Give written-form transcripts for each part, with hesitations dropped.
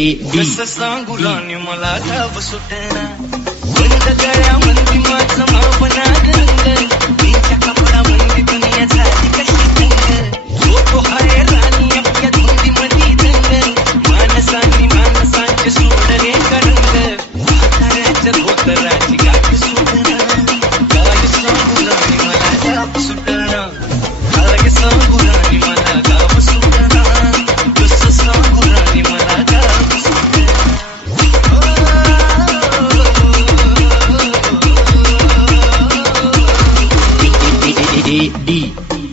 कसं सांगू राणी मला गाव सुटेना बंद गळ्यामध्ये माझं मावना गंग तिच्या कपडामध्ये दुनिया झाली कशी तंग लोक हाय राणी आपल्या धुंदीमध्ये दंग माणसांचे सोडले करंग म्हाताऱ्याच्या धोतराची गाठ सुटना काय सांगू राणी मला गाव सुटना काय सांगू राणी मला गाव सुटना कसं सांगू राणी मला गाव सुटना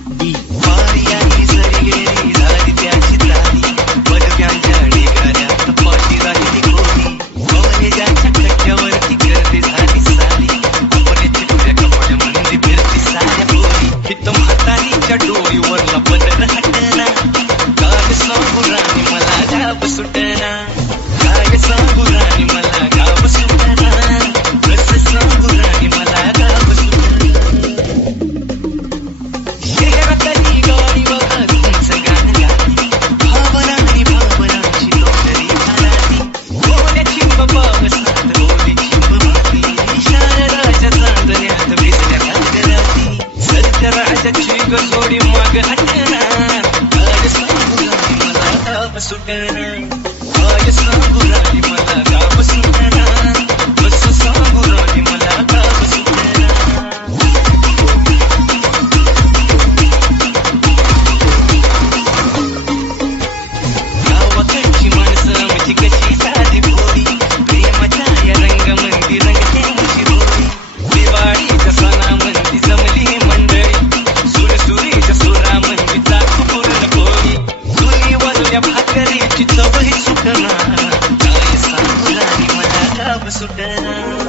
वारी जरी गेली झाली त्याची तारी बडव्यांच्या ढिगाऱ्यात पाठी राहिली गोरी कॉलेजाच्या कट्ट्यावरती गर्दी झाली सारी अपनेची तुझ्या कपड्यामध्ये फिरती साऱ्या पोरी हित म्हातारीच्या डोळीवरला पदर हटना काय सांगू राणी मला गाव सुटना काय सांगू राणी मला गाव सुटना कसं सांगू राणी मला गाव सुटना शहरातली गाडी बघा तुमचं गाणं गाती भावनांची तोंडली झालाती बोल्याची पावसात रोली चिंब माती शारदाच्या चांदण्यात भिजल्या कागदाती सत्य राजाची गजोडी माग हटना काय सांगू राणी मला गाव सुटना काय सांगू राणी मला गाव सुटना कसं सांगू राणी मला गाव सुटना गावाकडची माणसं म्हणजे कशी साधी भोळी प्रेमाच्या या रंगमंदी रंगते मुची भोळी दिवाळीच्या सणामंदी जमली मंडळी सुरसुरीच्या सुरामंदी चाकू पूर्ण पोळी चुलीवरल्या भाकरीची चवही सुटना काय सांगू राणी मला गाव सुटना